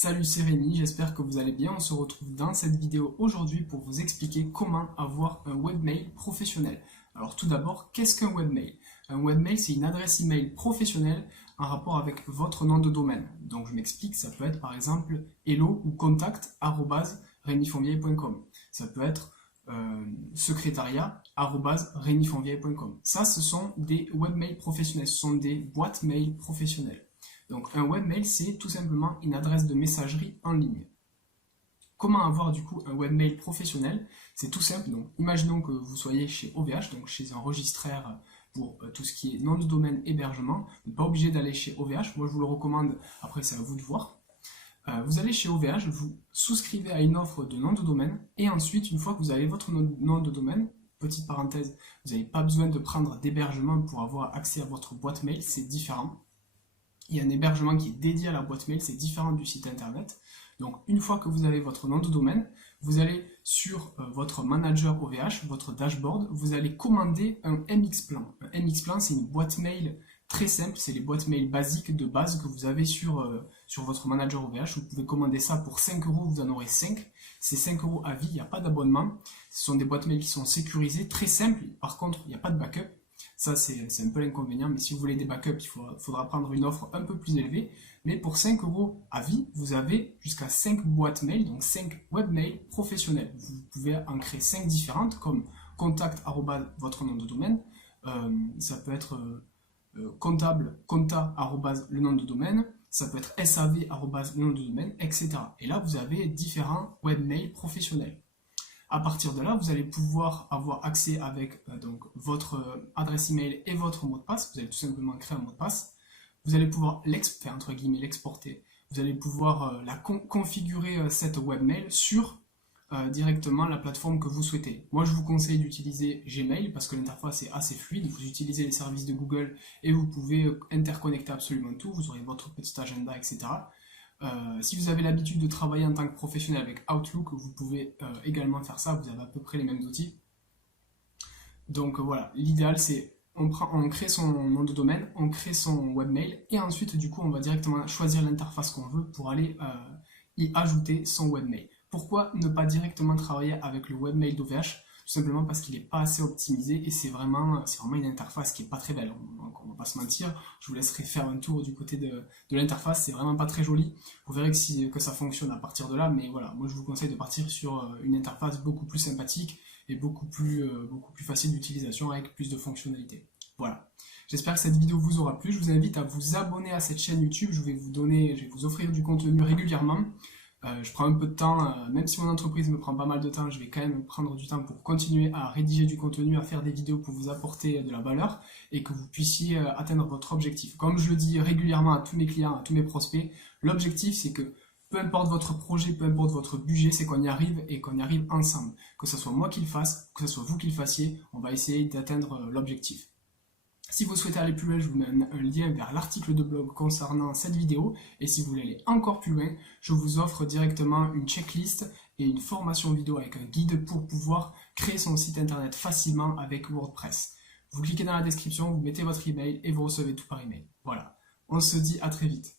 Salut, c'est Rémi, j'espère que vous allez bien. On se retrouve dans cette vidéo aujourd'hui pour vous expliquer comment avoir un webmail professionnel. Alors tout d'abord, qu'est-ce qu'un webmail? Un webmail, c'est une adresse email professionnelle en rapport avec votre nom de domaine. Donc je m'explique, ça peut être par exemple hello ou contact@renifonvieille.com. Ça peut être secrétariat@renifonvieille.com. Ça, ce sont des webmails professionnels, ce sont des boîtes mail professionnelles. Donc un webmail, c'est tout simplement une adresse de messagerie en ligne. Comment avoir du coup un webmail professionnel? C'est tout simple. Donc imaginons que vous soyez chez OVH, donc chez un registraire pour tout ce qui est nom de domaine hébergement. Vous n'êtes pas obligé d'aller chez OVH, moi je vous le recommande, après c'est à vous de voir. Vous allez chez OVH, vous souscrivez à une offre de nom de domaine et ensuite une fois que vous avez votre nom de domaine, petite parenthèse, vous n'avez pas besoin de prendre d'hébergement pour avoir accès à votre boîte mail, c'est différent. Il y a un hébergement qui est dédié à la boîte mail, c'est différent du site internet. Donc une fois que vous avez votre nom de domaine, vous allez sur votre manager OVH, votre dashboard, vous allez commander un MX-Plan. Un MX-Plan, c'est une boîte mail très simple, c'est les boîtes mail basiques de base que vous avez sur votre manager OVH. Vous pouvez commander ça pour 5 €, vous en aurez 5. C'est 5 € à vie, il n'y a pas d'abonnement. Ce sont des boîtes mail qui sont sécurisées, très simples. Par contre, il n'y a pas de backup. Ça, c'est un peu l'inconvénient, mais si vous voulez des backups, il faudra prendre une offre un peu plus élevée. Mais pour 5 € à vie, vous avez jusqu'à 5 boîtes mail, donc 5 webmails professionnels. Vous pouvez en créer 5 différentes, comme contact@ votre nom de domaine. Ça peut être comptable, compta@ le nom de domaine. Ça peut être SAV@ le nom de domaine, etc. Et là, vous avez différents webmails professionnels. À partir de là, vous allez pouvoir avoir accès avec donc votre adresse email et votre mot de passe. Vous allez tout simplement créer un mot de passe. Vous allez pouvoir l'exporter. Vous allez pouvoir configurer cette webmail sur directement la plateforme que vous souhaitez. Moi, je vous conseille d'utiliser Gmail parce que l'interface est assez fluide. Vous utilisez les services de Google et vous pouvez interconnecter absolument tout. Vous aurez votre petit agenda, etc. Si vous avez l'habitude de travailler en tant que professionnel avec Outlook, vous pouvez également faire ça, vous avez à peu près les mêmes outils. Donc voilà, l'idéal c'est on crée son nom de domaine, on crée son webmail et ensuite du coup on va directement choisir l'interface qu'on veut pour aller y ajouter son webmail. Pourquoi ne pas directement travailler avec le webmail d'OVH? Tout simplement parce qu'il n'est pas assez optimisé et c'est vraiment une interface qui n'est pas très belle, on ne va pas se mentir. Je vous laisserai faire un tour du côté de l'interface, c'est vraiment pas très joli. Vous verrez que ça fonctionne à partir de là, mais voilà, moi je vous conseille de partir sur une interface beaucoup plus sympathique et beaucoup plus facile d'utilisation avec plus de fonctionnalités. Voilà, j'espère que cette vidéo vous aura plu. Je vous invite à vous abonner à cette chaîne YouTube, je vais vous offrir du contenu régulièrement. Je prends un peu de temps, même si mon entreprise me prend pas mal de temps, je vais quand même prendre du temps pour continuer à rédiger du contenu, à faire des vidéos pour vous apporter de la valeur et que vous puissiez atteindre votre objectif. Comme je le dis régulièrement à tous mes clients, à tous mes prospects, l'objectif c'est que peu importe votre projet, peu importe votre budget, c'est qu'on y arrive et qu'on y arrive ensemble. Que ce soit moi qui le fasse, que ce soit vous qui le fassiez, on va essayer d'atteindre l'objectif. Si vous souhaitez aller plus loin, je vous mets un lien vers l'article de blog concernant cette vidéo. Et si vous voulez aller encore plus loin, je vous offre directement une checklist et une formation vidéo avec un guide pour pouvoir créer son site internet facilement avec WordPress. Vous cliquez dans la description, vous mettez votre email et vous recevez tout par email. Voilà, on se dit à très vite.